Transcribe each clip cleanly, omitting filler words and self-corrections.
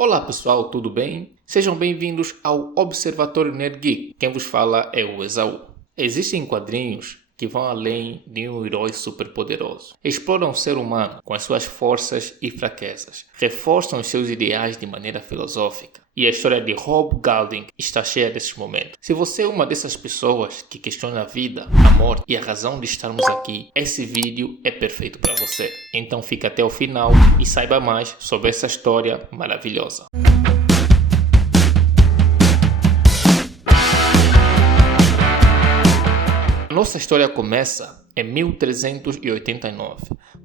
Olá pessoal, tudo bem? Sejam bem-vindos ao Observatório Nerd Geek. Quem vos fala é o Esaú. Existem quadrinhos que vão além de um herói superpoderoso. Exploram o ser humano com as suas forças e fraquezas. Reforçam os seus ideais de maneira filosófica. E a história de Rob Golding está cheia desses momentos. Se você é uma dessas pessoas que questiona a vida, a morte e a razão de estarmos aqui, esse vídeo é perfeito para você. Então fica até o final e saiba mais sobre essa história maravilhosa. Nossa história começa em 1389,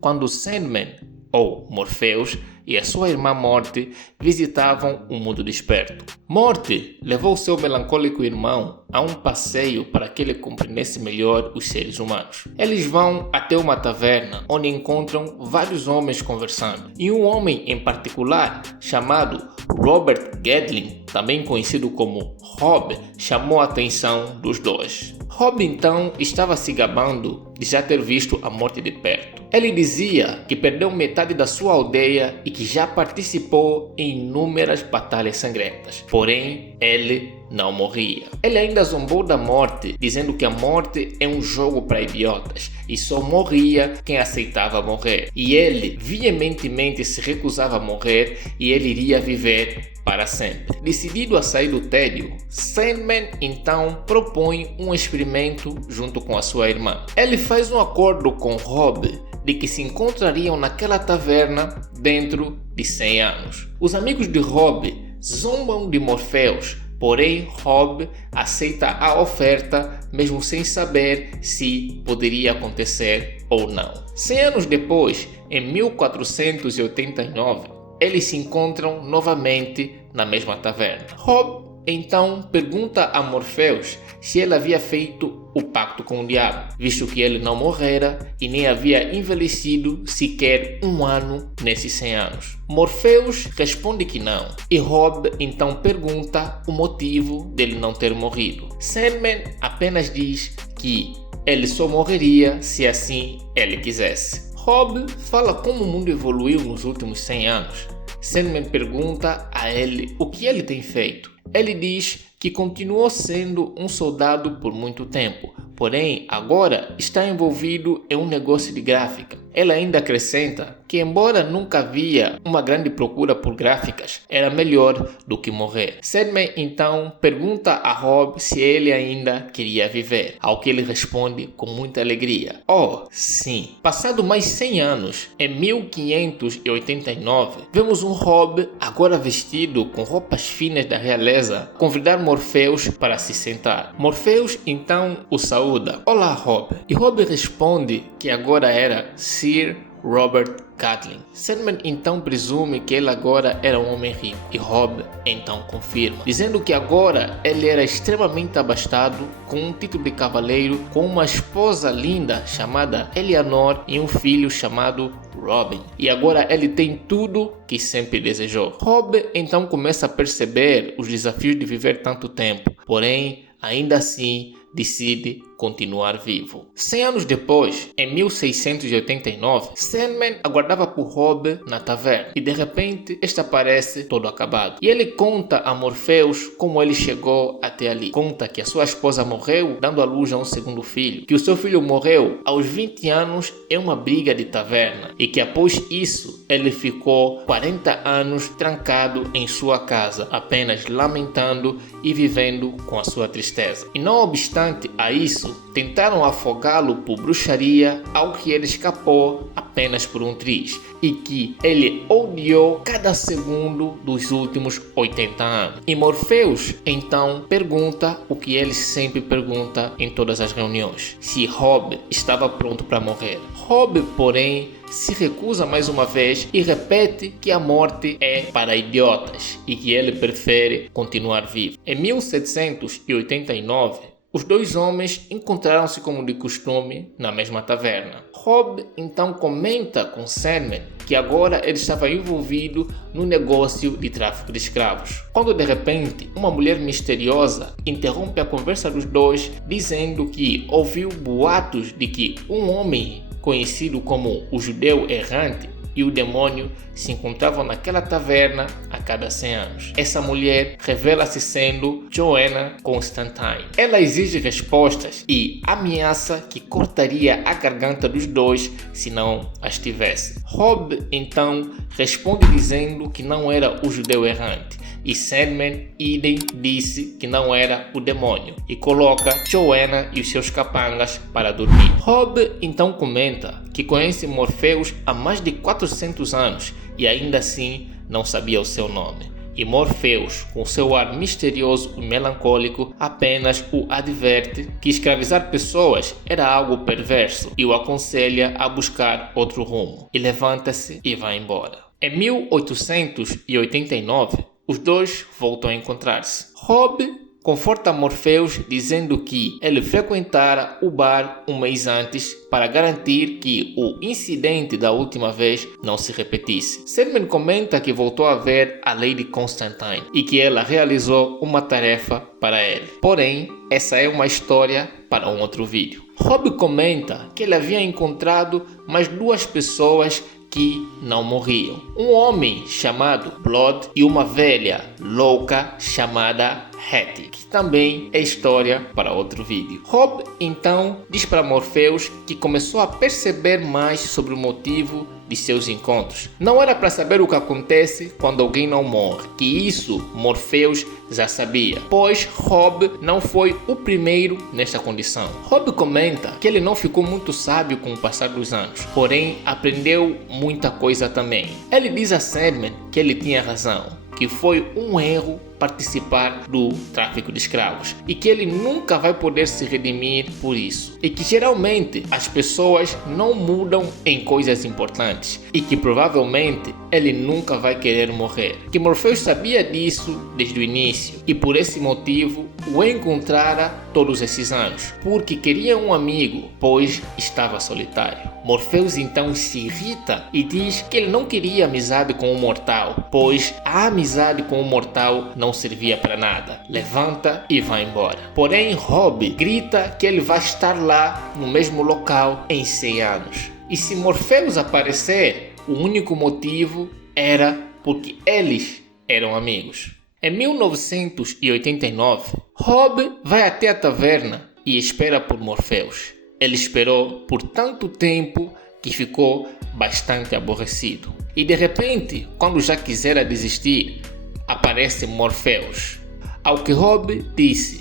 quando Sandman, ou Morpheus, e a sua irmã Morte visitavam o mundo desperto. Morte levou seu melancólico irmão a um passeio para que ele compreendesse melhor os seres humanos. Eles vão até uma taverna, onde encontram vários homens conversando. E um homem em particular, chamado Robert Gedling, também conhecido como Rob, chamou a atenção dos dois. Rob então estava se gabando de já ter visto a morte de perto. Ele dizia que perdeu metade da sua aldeia e que já participou em inúmeras batalhas sangrentas. Porém, ele não morria. Ele ainda zombou da morte, dizendo que a morte é um jogo para idiotas e só morria quem aceitava morrer. E ele veementemente se recusava a morrer e ele iria viver para sempre. Decidido a sair do tédio, Sandman então propõe um experimento junto com a sua irmã. Ele faz um acordo com Rob de que se encontrariam naquela taverna dentro de 100 anos. Os amigos de Rob zombam de Morpheus, porém Rob aceita a oferta mesmo sem saber se poderia acontecer ou não. 100 anos depois, em 1489, eles se encontram novamente na mesma taverna. Rob então pergunta a Morpheus se ele havia feito o pacto com o diabo, visto que ele não morrera e nem havia envelhecido sequer um ano nesses 100 anos. Morpheus responde que não, e Rob então pergunta o motivo dele não ter morrido. Sandman apenas diz que ele só morreria se assim ele quisesse. Rob fala como o mundo evoluiu nos últimos 100 anos. Sandman pergunta a ele o que ele tem feito. Ele diz que continuou sendo um soldado por muito tempo, porém agora está envolvido em um negócio de gráfica. Ele ainda acrescenta que, embora nunca havia uma grande procura por gráficas, era melhor do que morrer. Sandman então pergunta a Rob se ele ainda queria viver, ao que ele responde com muita alegria: oh, sim. Passado mais 100 anos, em 1589, vemos um Rob, agora vestido com roupas finas da realeza, convidar Morpheus para se sentar. Morpheus então o saúda: olá, Rob. E Rob responde que agora era Sir Robert Gedling. Sandman então presume que ele agora era um homem rico e Rob então confirma, dizendo que agora ele era extremamente abastado, com um título de cavaleiro, com uma esposa linda chamada Eleanor e um filho chamado Robin. E agora ele tem tudo que sempre desejou. Rob então começa a perceber os desafios de viver tanto tempo, porém ainda assim decide continuar vivo. 100 anos depois, em 1689, Sandman aguardava por Rob na taverna e de repente este aparece todo acabado. E ele conta a Morpheus como ele chegou até ali. Conta que a sua esposa morreu dando à luz a um segundo filho, que o seu filho morreu aos 20 anos em uma briga de taverna e que após isso ele ficou 40 anos trancado em sua casa, apenas lamentando e vivendo com a sua tristeza. E não obstante a isso, tentaram afogá-lo por bruxaria, ao que ele escapou apenas por um triz, e que ele odiou cada segundo dos últimos 80 anos. E Morpheus então pergunta o que ele sempre pergunta em todas as reuniões: se Rob estava pronto para morrer. Rob, porém, se recusa mais uma vez e repete que a morte é para idiotas e que ele prefere continuar vivo. Em 1789, os dois homens encontraram-se como de costume na mesma taverna. Rob então comenta com Sandman que agora ele estava envolvido no negócio de tráfico de escravos, quando de repente uma mulher misteriosa interrompe a conversa dos dois, dizendo que ouviu boatos de que um homem conhecido como o Judeu Errante e o demônio se encontravam naquela taverna a cada 100 anos. Essa mulher revela-se sendo Joanna Constantine. Ela exige respostas e ameaça que cortaria a garganta dos dois se não as tivesse. Rob então responde dizendo que não era o judeu errante, e Sandman idem disse que não era o demônio e coloca Joanna e os seus capangas para dormir. Rob então comenta que conhece Morpheus há mais de 400 anos e ainda assim não sabia o seu nome. E Morpheus, com seu ar misterioso e melancólico, apenas o adverte que escravizar pessoas era algo perverso e o aconselha a buscar outro rumo. E levanta-se e vai embora. Em 1889, os dois voltam a encontrar-se. Rob conforta Morpheus dizendo que ele frequentara o bar um mês antes para garantir que o incidente da última vez não se repetisse. Sandman comenta que voltou a ver a Lady Constantine e que ela realizou uma tarefa para ele. Porém, essa é uma história para um outro vídeo. Rob comenta que ele havia encontrado mais 2 pessoas que não morriam. Um homem chamado Blood e uma velha louca chamada Hattie, que também é história para outro vídeo. Rob então diz para Morpheus que começou a perceber mais sobre o motivo de seus encontros. Não era para saber o que acontece quando alguém não morre, que isso Morpheus já sabia, pois Rob não foi o primeiro nesta condição. Rob comenta que ele não ficou muito sábio com o passar dos anos, porém aprendeu muita coisa também. Ele diz a Sandman que ele tinha razão, que foi um erro participar do tráfico de escravos e que ele nunca vai poder se redimir por isso, e que geralmente as pessoas não mudam em coisas importantes e que provavelmente ele nunca vai querer morrer, que Morpheus sabia disso desde o início e por esse motivo o encontrara todos esses anos, porque queria um amigo, pois estava solitário. Morpheus então se irrita e diz que ele não queria amizade com o mortal, pois a amizade com o mortal não servia para nada. Levanta e vai embora. Porém, Rob grita que ele vai estar lá no mesmo local em 100 anos. E se Morpheus aparecer, o único motivo era porque eles eram amigos. Em 1989, Rob vai até a taverna e espera por Morpheus. Ele esperou por tanto tempo que ficou bastante aborrecido. E de repente, quando já quisera desistir, aparece Morpheus. Ao que Rob disse: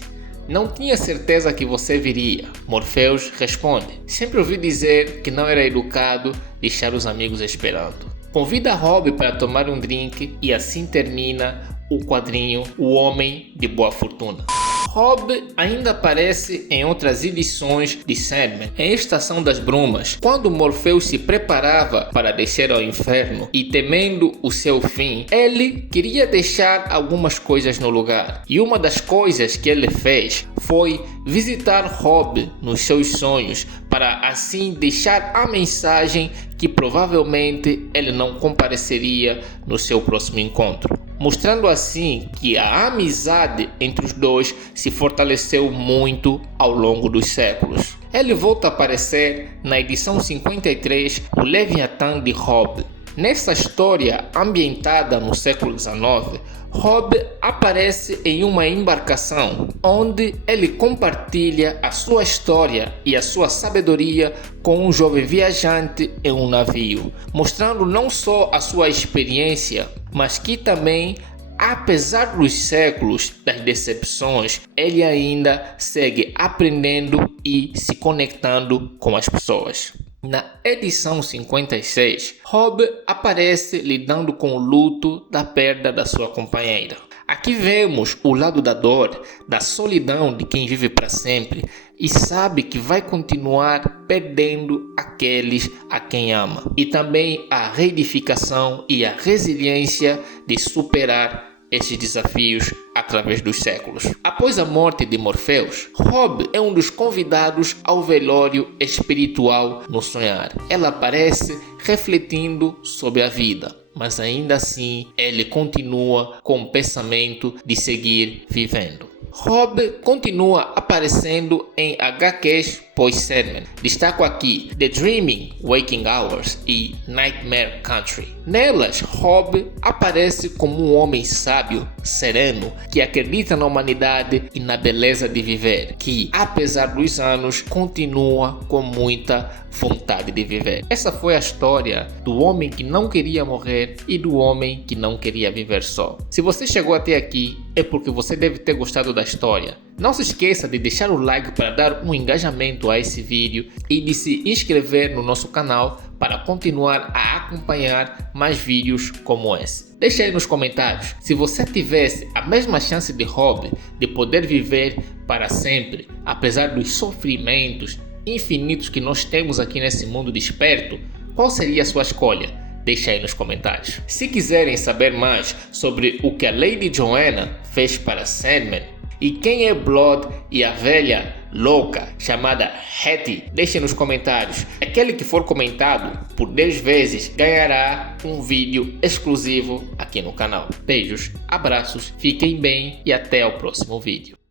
"Não tinha certeza que você viria." Morpheus responde: "Sempre ouvi dizer que não era educado deixar os amigos esperando." Convida Rob para tomar um drink e assim termina o quadrinho O Homem de Boa Fortuna. Rob ainda aparece em outras edições de Sandman, em Estação das Brumas, quando Morpheus se preparava para descer ao inferno e temendo o seu fim, ele queria deixar algumas coisas no lugar. E uma das coisas que ele fez foi visitar Rob nos seus sonhos para assim deixar a mensagem que provavelmente ele não compareceria no seu próximo encontro, mostrando assim que a amizade entre os dois se fortaleceu muito ao longo dos séculos. Ele volta a aparecer na edição 53, O Leviatã de Rob. Nessa história ambientada no século XIX, Rob aparece em uma embarcação onde ele compartilha a sua história e a sua sabedoria com um jovem viajante em um navio, mostrando não só a sua experiência, mas que também, apesar dos séculos das decepções, ele ainda segue aprendendo e se conectando com as pessoas. Na edição 56, Rob aparece lidando com o luto da perda da sua companheira. Aqui vemos o lado da dor, da solidão de quem vive para sempre e sabe que vai continuar perdendo aqueles a quem ama. E também a reedificação e a resiliência de superar esses desafios através dos séculos. Após a morte de Morpheus, Rob é um dos convidados ao velório espiritual no sonhar. Ela aparece refletindo sobre a vida, mas ainda assim ele continua com o pensamento de seguir vivendo. Robb continua aparecendo em HQs pós-Sandman. Destaco aqui The Dreaming Waking Hours e Nightmare Country. Nelas, Robb aparece como um homem sábio, sereno, que acredita na humanidade e na beleza de viver, que, apesar dos anos, continua com muita vontade de viver. Essa foi a história do homem que não queria morrer e do homem que não queria viver só. Se você chegou até aqui, é porque você deve ter gostado da história. Não se esqueça de deixar o like para dar um engajamento a esse vídeo e de se inscrever no nosso canal para continuar a acompanhar mais vídeos como esse. Deixe aí nos comentários se você tivesse a mesma chance de Robb de poder viver para sempre, apesar dos sofrimentos infinitos que nós temos aqui nesse mundo desperto, qual seria a sua escolha? Deixe aí nos comentários. Se quiserem saber mais sobre o que a Lady Joanna fez para Sandman e quem é Blood e a velha louca chamada Hattie, deixe nos comentários. Aquele que for comentado por 10 vezes ganhará um vídeo exclusivo aqui no canal. Beijos, abraços, fiquem bem e até o próximo vídeo.